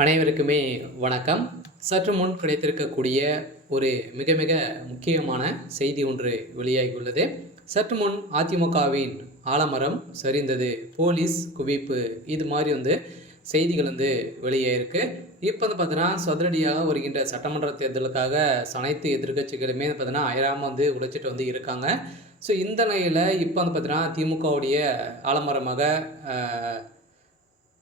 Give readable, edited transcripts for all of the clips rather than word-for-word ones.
அனைவருக்குமே வணக்கம். சற்று முன் கிடைத்திருக்கக்கூடிய ஒரு மிக மிக முக்கியமான செய்தி ஒன்று வெளியாகியுள்ளது. சற்று முன் அதிமுகவின் ஆலமரம் சரிந்தது, போலீஸ் குவிப்பு, இது மாதிரி செய்திகள் வெளியே இருக்கு. இப்போ பார்த்தீங்கன்னா சதுரடியாக வருகின்ற சட்டமன்ற தேர்தலுக்காக அனைத்து எதிர்க்கட்சிகளுமே பார்த்தீங்கன்னா அயராமல் உழைச்சிட்டு இருக்காங்க. ஸோ இந்த நிலையில் இப்போ பார்த்தீங்கன்னா திமுகவுடைய ஆலமரமாக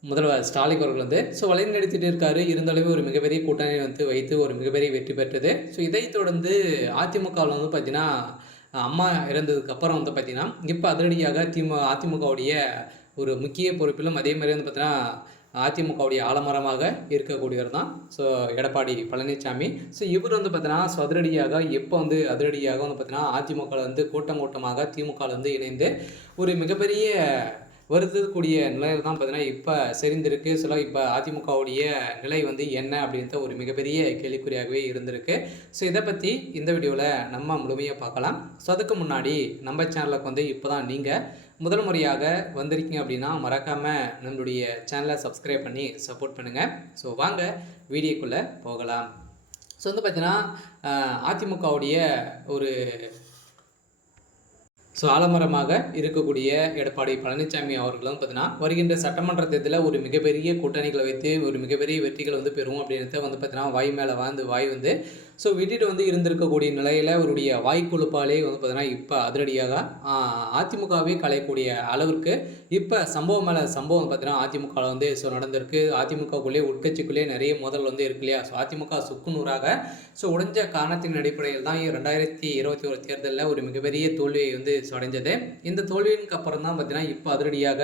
முதல்வர் ஸ்டாலின் அவர்கள் வழிநடத்திட்டு இருக்காரு. இருந்தாலுமே ஒரு மிகப்பெரிய கூட்டணி வைத்து ஒரு மிகப்பெரிய வெற்றி பெற்றது. ஸோ இதைத் தொடர்ந்து அதிமுகவில் பார்த்தீங்கன்னா அம்மா இறந்ததுக்கு அப்புறம் பார்த்தீங்கன்னா இப்போ அதிரடியாக அதிமுகவுடைய ஒரு முக்கிய பொறுப்பிலும் அதே மாதிரி பார்த்தீங்கன்னா அதிமுகவுடைய ஆலமரமாக இருக்கக்கூடியவர் தான் எடப்பாடி பழனிசாமி. ஸோ இவர் பார்த்தீங்கன்னா அதிரடியாக எப்போ அதிரடியாக பார்த்தீங்கன்னா அதிமுக கூட்டம் கூட்டமாக திமுகவில் இணைந்து ஒரு மிகப்பெரிய வருத்தக்கூடிய நிலையில் தான் பார்த்தீங்கன்னா இப்போ சரிந்திருக்கு. இப்போ அதிமுகவுடைய நிலை என்ன அப்படின்ற ஒரு மிகப்பெரிய கேள்விக்குறியாகவே இருந்திருக்கு. ஸோ இதை பற்றி இந்த வீடியோவில் நம்ம முழுமையாக பார்க்கலாம். ஸோ அதுக்கு முன்னாடி நம்ம சேனலுக்கு இப்போ தான் நீங்கள் முதல் முறையாக வந்திருக்கீங்க அப்படின்னா மறக்காமல் நம்மளுடைய சேனலை சப்ஸ்கிரைப் பண்ணி சப்போர்ட் பண்ணுங்கள். ஸோ வாங்க வீடியோக்குள்ளே போகலாம். ஸோ பார்த்தீங்கன்னா அதிமுகவுடைய ஒரு ஆலமரமாக இருக்கக்கூடிய எடப்பாடி பழனிசாமி அவர்களும் பார்த்தீங்கன்னா வருகின்ற சட்டமன்ற தேர்தலில் ஒரு மிகப்பெரிய கூட்டணிகளை வைத்து ஒரு மிகப்பெரிய வெற்றிகள் பெறுவோம் அப்படின்றத பார்த்தீங்கன்னா வாய் மேலே வாய் விட்டுட்டு இருந்திருக்கக்கூடிய நிலையில் அவருடைய வாய்க்குழுப்பாலே பார்த்தீங்கன்னா இப்போ அதிரடியாக அதிமுகவே கலையக்கூடிய அளவிற்கு இப்போ சம்பவம் மேலே சம்பவம் பார்த்தீங்கன்னா அதிமுகவில் நடந்திருக்கு. அதிமுகக்குள்ளே உட்கட்சிக்குள்ளே நிறைய மோதல் இருக்கு இல்லையா. அதிமுக சுக்குநூறாக உடைஞ்ச காரணத்தின் அடிப்படையில் தான் 2021 தேர்தலில் ஒரு மிகப்பெரிய தோல்வியை அடைஞ்சது. இந்த தோல்விக்கு அப்புறம் தான் பார்த்தீங்கன்னா இப்போ அதிரடியாக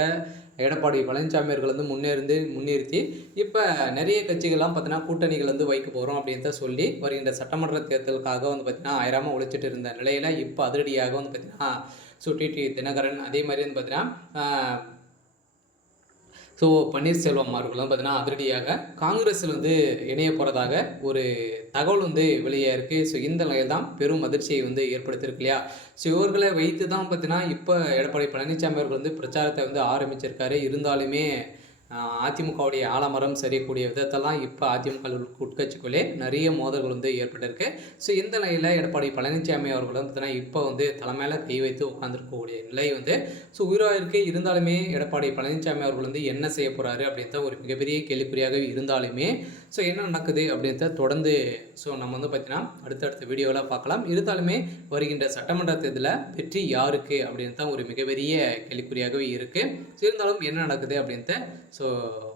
எடப்பாடி பழனிசாமி அவர்கள் முன்னிறுத்தி இப்போ நிறைய கட்சிகள்லாம் பார்த்தீங்கன்னா கூட்டணிகள் வைக்க போகிறோம் அப்படின்றத சொல்லி வருகின்ற சட்டமன்ற தேர்தலுக்காக பார்த்தீங்கன்னா ஆயிரமாக உழைச்சிட்டு இருந்த நிலையில் இப்போ அதிரடியாக பார்த்தீங்கன்னா டிடி தினகரன் அதே மாதிரி பார்த்தீங்கன்னா பன்னீர்செல்வம் அவர்களும் பார்த்தீங்கன்னா அதிரடியாக காங்கிரஸில் இணைய போகிறதாக ஒரு தகவல் வெளியே இருக்குது. இந்த நிலையில் தான் பெரும் அதிர்ச்சியை ஏற்படுத்தியிருக்கு இல்லையா. இவர்களை வைத்து தான் பார்த்தீங்கன்னா இப்போ எடப்பாடி பழனிசாமி அவர்கள் பிரச்சாரத்தை ஆரம்பிச்சிருக்காரு. இருந்தாலுமே அதிமுகவுடைய ஆலமரம் சரியக்கூடிய விதத்தெல்லாம் இப்போ அதிமுக உட்கட்சிக்குள்ளே நிறைய மோதல்கள் ஏற்பட்டிருக்கு. இந்த நிலையில் எடப்பாடி பழனிசாமி அவர்கள் பார்த்தீங்கன்னா இப்போ தலைமையில் கை வைத்து உட்காந்துருக்கக்கூடிய நிலை உயிராக இருக்குது. இருந்தாலுமே எடப்பாடி பழனிசாமி அவர்கள் என்ன செய்ய போகிறாரு அப்படின்ற ஒரு மிகப்பெரிய கேள்விக்குறியாக இருந்தாலுமே என்ன நடக்குது அப்படின்றத தொடர்ந்து நம்ம பார்த்தீங்கன்னா அடுத்தடுத்த வீடியோவில் பார்க்கலாம். இருந்தாலுமே வருகின்ற சட்டமன்ற தேர்தலில் வெற்றி யாருக்கு அப்படின்றது தான் ஒரு மிகப்பெரிய கேள்விக்குறியாகவே இருக்குது. இருந்தாலும் என்ன நடக்குது அப்படின்றத பார்க்கலாம்.